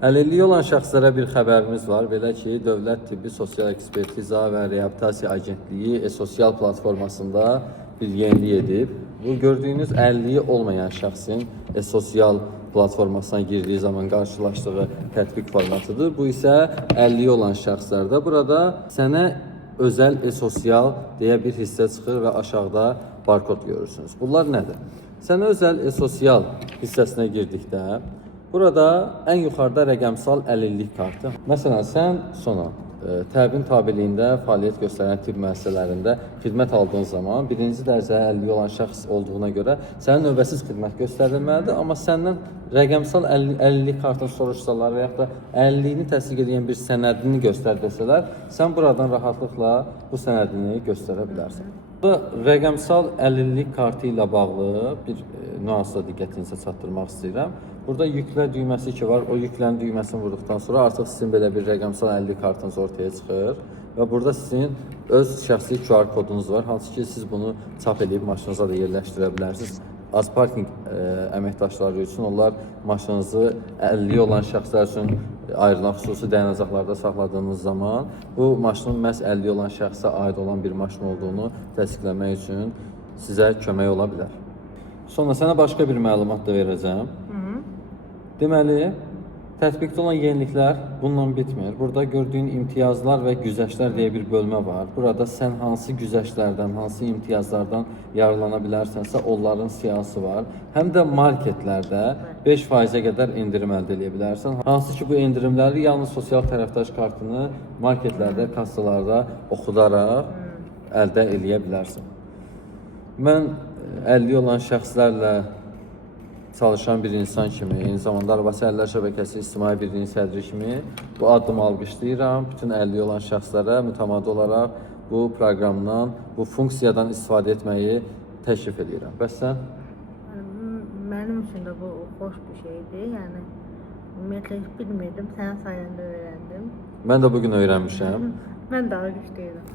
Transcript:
Əlilliyi olan şəxslərə bir xəbərimiz var. Belə ki, Dövlət Tibbi Sosial Ekspertiza və Reabilitasiya Agentliyi e-sosial platformasında bir yenilik edib. Bu gördüyünüz əlilliyi olmayan şəxsin e-sosial platformasına girdiyi zaman qarşılaşdığı tətbiq formatıdır. Bu isə əlilliyi olan şəxslərdə. Burada sənə özəl e-sosial deyə bir hissə çıxır və aşağıda barkod görürsünüz. Bunlar nədir? Sənə özəl e-sosial hissəsinə girdikdə burada ən yuxarıda rəqəmsal əlillik kartı. Məsələn, sən sona təbin tabeliyində fəaliyyət göstərən tibb müəssisələrində xidmət aldığın zaman birinci dərəcə əlilliyi olan şəxs olduğuna görə sənə növbəsiz xidmət göstərilməlidir. Amma səndən rəqəmsal əlillik kartını soruşsalar və yaxud da əlilliyini təsdiq edən bir sənədini göstər desələr, sən buradan rahatlıqla bu sənədini göstərə bilərsən. Bu rəqəmsal əlillik kartı ilə bağlı bir nüansa diqqətinizə çatdırmaq istəyirəm. Burada yüklə düyməsi ki var, o yüklən düyməsini vurduqdan sonra artıq sizin belə bir rəqəmsal əlillik kartınız ortaya çıxır və burada sizin öz şəxsi QR kodunuz var, hansı ki siz bunu çap edib maşınıza da yerləşdirə bilərsiniz. Azparking əməkdaşları üçün onlar maşınınızı əlilliyi olan şəxslər üçün ayrılan xüsusi dayanacaqlarda saxladığınız zaman bu maşının məhz əlilliyi olan şəxsə aid olan bir maşın olduğunu təsdiqləmək üçün sizə kömək ola bilər. Sonra sənə başqa bir məlumat da verəcəm. Deməli, tətbiqdə olan yeniliklər bununla bitmir. Burada gördüyün imtiyazlar və güzəştlər deyə bir bölmə var. Burada sən hansı güzəştlərdən, hansı imtiyazlardan yararlana bilərsənsə, onların siyahısı var. Həm də marketlərdə 5%-ə qədər endirim əldə edə bilərsən. Hansı ki, bu endirimləri yalnız sosial tərəfdaş kartını marketlərdə, kassalarda oxudaraq əldə edə bilərsən. Mən əlilliyi olan şəxslərlə çalışan bir insan kimi, eyni zamanda Arabası Əlillər Şəbəkəsi İctimai Birliyinin sədri kimi bu addımı alqışlayıram. Bütün əlilliyi olan şəxslərə mütəmadi olaraq bu proqramdan, bu funksiyadan istifadə etməyi təklif edirəm. Bəs sən? Mənim üçün də bu xoş bir şeydir. Yəni ümumiyyətlə heç bilmirdim, sənin sayəndə öyrəndim. Mən də bugün öyrənmişəm. Mən də alqışlayıram.